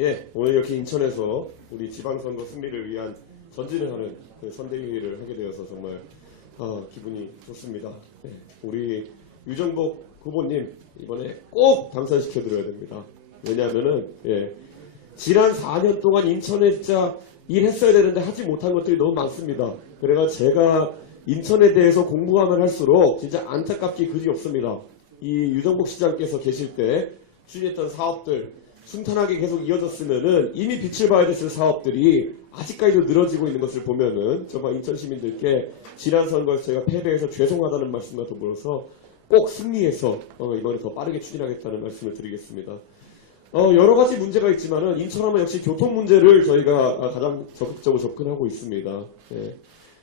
예, 오늘 이렇게 인천에서 우리 지방선거 승리를 위한 전진을 하는 선대위를 하게 되어서 정말 기분이 좋습니다. 예, 우리 유정복 후보님 이번에 꼭 당선시켜드려야 됩니다. 왜냐하면은 지난 4년 동안 인천에 진짜 일했어야 되는데 하지 못한 것들이 너무 많습니다. 그래서 제가 인천에 대해서 공부하면 할수록 진짜 안타깝기 그지 없습니다. 이 유정복 시장께서 계실 때 추진했던 사업들 순탄하게 계속 이어졌으면은 이미 빛을 봐야 됐을 사업들이 아직까지도 늘어지고 있는 것을 보면은 정말 인천 시민들께 지난 선거에서 제가 패배해서 죄송하다는 말씀과 더불어서 꼭 승리해서 이번에 더 빠르게 추진하겠다는 말씀을 드리겠습니다. 여러 가지 문제가 있지만은 인천하면 역시 교통 문제를 저희가 가장 적극적으로 접근하고 있습니다. 예.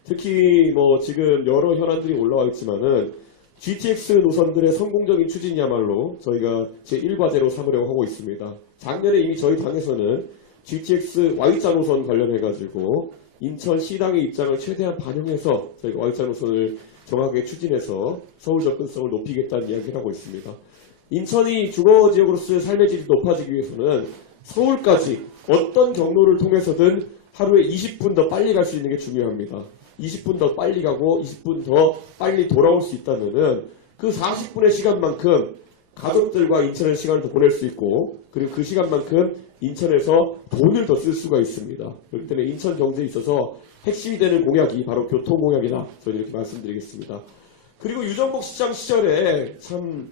특히 뭐 지금 여러 현안들이 올라와 있지만은 GTX 노선들의 성공적인 추진이야말로 저희가 제1과제로 삼으려고 하고 있습니다. 작년에 이미 저희 당에서는 GTX Y자 노선 관련해가지고 인천 시당의 입장을 최대한 반영해서 저희가 Y자 노선을 정확하게 추진해서 서울 접근성을 높이겠다는 이야기를 하고 있습니다. 인천이 주거지역으로서의 삶의 질이 높아지기 위해서는 서울까지 어떤 경로를 통해서든 하루에 20분 더 빨리 갈 수 있는 게 중요합니다. 20분 더 빨리 가고 20분 더 빨리 돌아올 수 있다면은 그 40분의 시간만큼 가족들과 인천에서 시간을 더 보낼 수 있고 그리고 그 시간만큼 인천에서 돈을 더 쓸 수가 있습니다. 그렇기 때문에 인천 경제에 있어서 핵심이 되는 공약이 바로 교통공약이다. 저는 이렇게 말씀드리겠습니다. 그리고 유정복 시장 시절에 참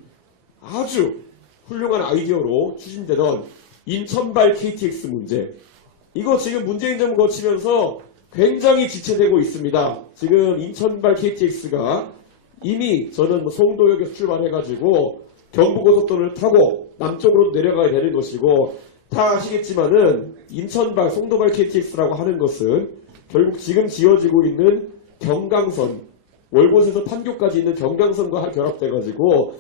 아주 훌륭한 아이디어로 추진되던 인천발 KTX 문제. 이거 지금 문재인 정부 거치면서 굉장히 지체되고 있습니다. 지금 인천발 KTX가 이미 저는 송도역에서 출발해가지고 경부고속도로를 타고 남쪽으로 내려가야 되는 것이고 다 아시겠지만은 인천발 송도발 KTX라고 하는 것은 결국 지금 지어지고 있는 경강선 월곶에서 판교까지 있는 경강선과 결합돼가지고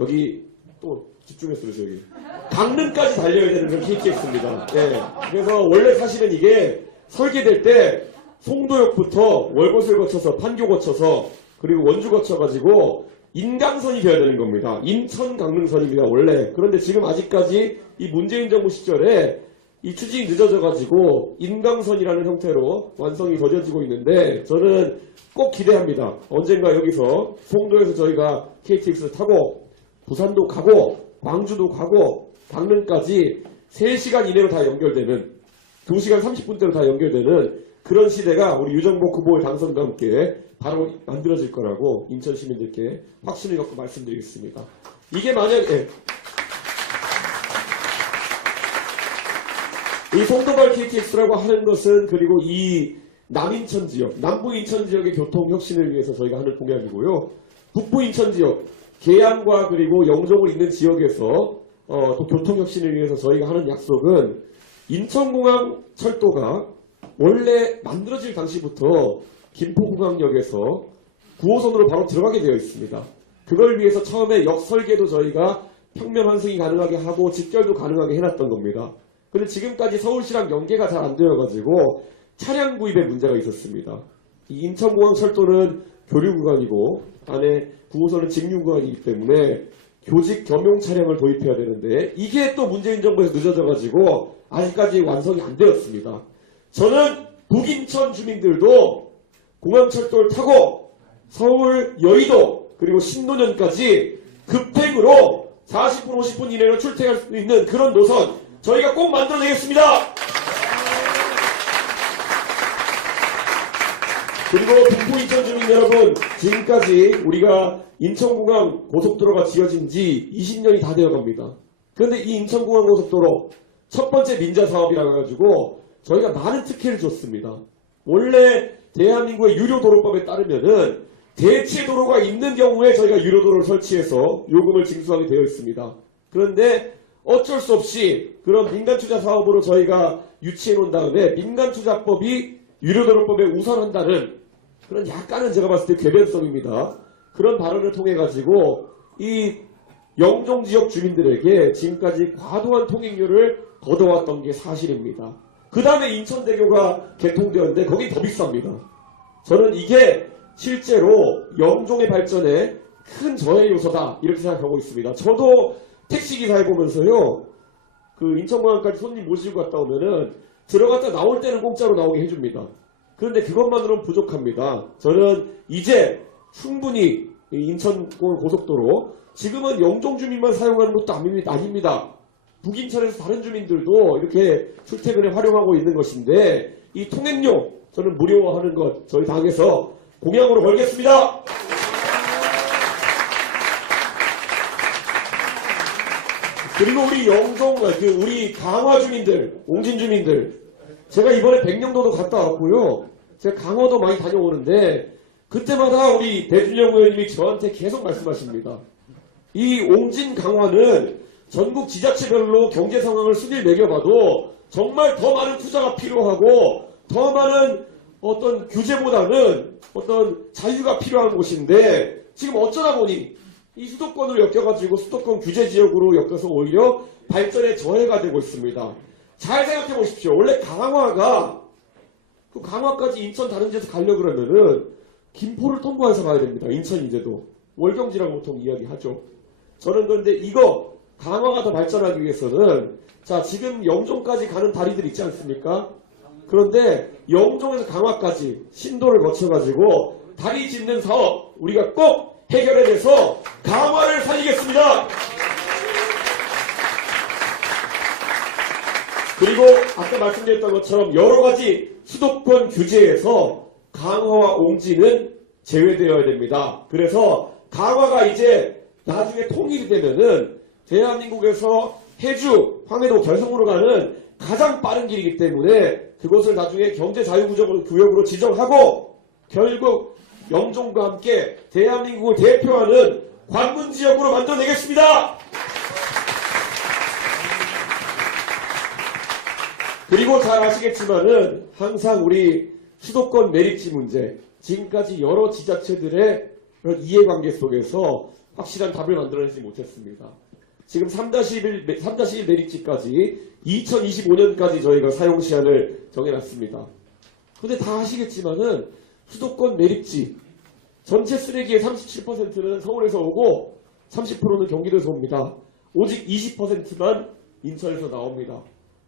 여기 또 집중해서 그러죠 여기 강릉까지 달려야 되는 건 KTX입니다. 네. 그래서 원래 사실은 이게 설계될 때 송도역부터 월곶을 거쳐서 판교 거쳐서 그리고 원주 거쳐가지고 인강선이 되어야 되는 겁니다. 인천 강릉선입니다 원래. 그런데 지금 아직까지 이 문재인 정부 시절에 이 추진이 늦어져가지고 인강선이라는 형태로 완성이 더뎌지고 있는데 저는 꼭 기대합니다. 언젠가 여기서 송도에서 저희가 KTX를 타고 부산도 가고 광주도 가고 강릉까지 3시간 이내로 다 연결되는 2시간 30분대로 다 연결되는 그런 시대가 우리 유정복 후보의 당선과 함께 바로 만들어질 거라고 인천 시민들께 확신을 갖고 말씀드리겠습니다. 이게 만약에 이 송도발 KTX라고 하는 것은 그리고 이 남인천 지역, 남부 인천 지역의 교통 혁신을 위해서 저희가 하는 공약이고요. 북부 인천 지역, 계양과 그리고 영종을 잇는 지역에서 또 교통 혁신을 위해서 저희가 하는 약속은 인천공항 철도가 원래 만들어질 당시부터 김포공항역에서 9호선으로 바로 들어가게 되어 있습니다. 그걸 위해서 처음에 역 설계도 저희가 평면 환승이 가능하게 하고 직결도 가능하게 해놨던 겁니다. 그런데 지금까지 서울시랑 연계가 잘 안 되어가지고 차량 구입에 문제가 있었습니다. 이 인천공항 철도는 교류 구간이고 안에 9호선은 직류 구간이기 때문에 교직 겸용 차량을 도입해야 되는데 이게 또 문재인 정부에서 늦어져가지고 아직까지 완성이 안 되었습니다. 저는 북인천 주민들도 공항철도를 타고 서울 여의도 그리고 신논현까지 급행으로 40분 50분 이내로 출퇴할 수 있는 그런 노선 저희가 꼭 만들어내겠습니다. 그리고 북부 인천 주민 여러분 지금까지 우리가 인천공항 고속도로가 지어진 지 20년이 다 되어갑니다. 그런데 이 인천공항 고속도로 첫 번째 민자 사업이라고 해가지고 저희가 많은 특혜를 줬습니다. 원래 대한민국의 유료도로법에 따르면은 대체 도로가 있는 경우에 저희가 유료도로를 설치해서 요금을 징수하게 되어 있습니다. 그런데 어쩔 수 없이 그런 민간투자 사업으로 저희가 유치해 놓은 다음에 민간투자법이 유료도로법에 우선한다는 그런 약간은 제가 봤을 때 궤변성입니다. 그런 발언을 통해 가지고 이 영종 지역 주민들에게 지금까지 과도한 통행료를 걷어왔던 게 사실입니다. 그 다음에 인천대교가 개통되었는데 거기 더 비쌉니다. 저는 이게 실제로 영종의 발전에 큰 저해 요소다 이렇게 생각하고 있습니다. 저도 택시기사 해보면서요 그 인천공항까지 손님 모시고 갔다 오면은 들어갔다 나올 때는 공짜로 나오게 해줍니다. 그런데 그것만으로는 부족합니다. 저는 이제 충분히 인천공항 고속도로 지금은 영종 주민만 사용하는 것도 아닙니다. 북인천에서 다른 주민들도 이렇게 출퇴근에 활용하고 있는 것인데 이 통행료 저는 무료화하는 것 저희 당에서 공약으로 걸겠습니다. 그리고 우리 영종, 우리 강화 주민들, 옹진 주민들, 제가 이번에 백령도도 갔다 왔고요. 제가 강화도 많이 다녀오는데 그때마다 우리 배준영 의원님이 저한테 계속 말씀하십니다. 이 옹진 강화는 전국 지자체별로 경제 상황을 순위를 매겨봐도 정말 더 많은 투자가 필요하고 더 많은 어떤 규제보다는 어떤 자유가 필요한 곳인데 지금 어쩌다 보니 이 수도권을 엮여가지고 수도권 규제 지역으로 엮여서 오히려 발전에 저해가 되고 있습니다. 잘 생각해 보십시오. 원래 강화가 그 강화까지 인천 다른 데서 가려고 그러면은 김포를 통과해서 가야 됩니다. 인천 이제도 월경지라고 보통 이야기하죠. 저는 그런데 이거 강화가 더 발전하기 위해서는 자 지금 영종까지 가는 다리들 있지 않습니까? 그런데 영종에서 강화까지 신도를 거쳐가지고 다리 짓는 사업 우리가 꼭 해결해내서 강화를 살리겠습니다. 그리고 아까 말씀드렸던 것처럼 여러가지 수도권 규제에서 강화와 옹진은 제외되어야 됩니다. 그래서 강화가 이제 나중에 통일이 되면은 대한민국에서 해주, 황해도 결성으로 가는 가장 빠른 길이기 때문에 그것을 나중에 경제자유구역으로 지정하고 결국 영종과 함께 대한민국을 대표하는 관문지역으로 만들어내겠습니다. 그리고 잘 아시겠지만은 항상 우리 수도권 매립지 문제 지금까지 여러 지자체들의 이해관계 속에서 확실한 답을 만들어내지 못했습니다. 지금 3-1 매립지까지 2025년까지 저희가 사용시한을 정해놨습니다. 그런데 다 아시겠지만은 수도권 매립지 전체 쓰레기의 37%는 서울에서 오고 30%는 경기도에서 옵니다. 오직 20%만 인천에서 나옵니다.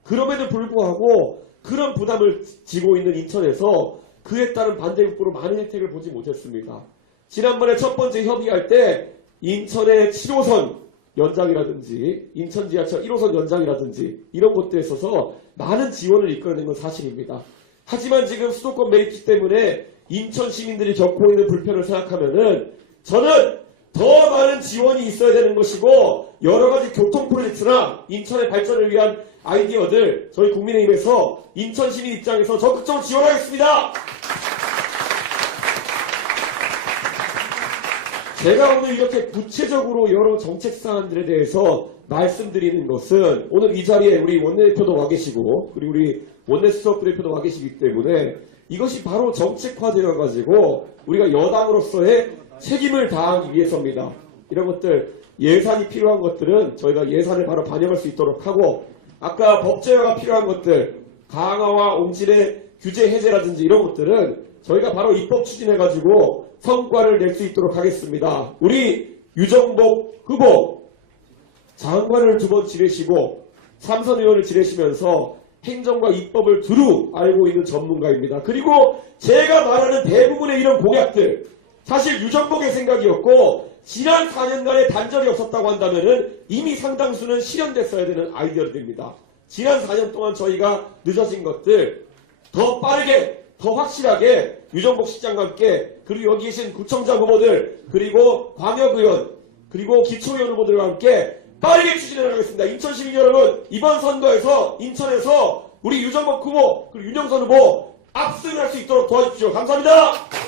그럼에도 불구하고 그런 부담을 지고 있는 인천에서 그에 따른 반대급부로 많은 혜택을 보지 못했습니다. 지난번에 첫 번째 협의할 때 인천의 7호선 연장이라든지 인천 지하철 1호선 연장이라든지 이런 것들에 있어서 많은 지원을 이끌어낸 건 사실입니다. 하지만 지금 수도권 매립지 때문에 인천 시민들이 겪고 있는 불편을 생각하면은 저는 더 많은 지원이 있어야 되는 것이고 여러 가지 교통 프로젝트나 인천의 발전을 위한 아이디어들 저희 국민의힘에서 인천 시민 입장에서 적극적으로 지원하겠습니다. 제가 오늘 이렇게 구체적으로 여러 정책 사안들에 대해서 말씀드리는 것은 오늘 이 자리에 우리 원내대표도 와 계시고 그리고 우리 원내수석 대표도 와 계시기 때문에 이것이 바로 정책화되어 가지고 우리가 여당으로서의 책임을 다하기 위해서입니다. 이런 것들 예산이 필요한 것들은 저희가 예산을 바로 반영할 수 있도록 하고 아까 법제화가 필요한 것들 강화와 옹진의 규제 해제라든지 이런 것들은 저희가 바로 입법 추진해가지고 성과를 낼 수 있도록 하겠습니다. 우리 유정복 후보 장관을 2번 지내시고 삼선 의원을 지내시면서 행정과 입법을 두루 알고 있는 전문가입니다. 그리고 제가 말하는 대부분의 이런 공약들 사실 유정복의 생각이었고 지난 4년간의 단절이 없었다고 한다면 이미 상당수는 실현됐어야 되는 아이디어들입니다. 지난 4년 동안 저희가 늦어진 것들 더 빠르게 더 확실하게 유정복 실장과 함께 그리고 여기 계신 구청장 후보들 그리고 광역의원 그리고 기초의원 후보들과 함께 빠르게 추진해 나가겠습니다. 인천 시민 여러분 이번 선거에서 인천에서 우리 유정복 후보 그리고 윤영선 후보 압승할 수 있도록 도와주십시오. 감사합니다.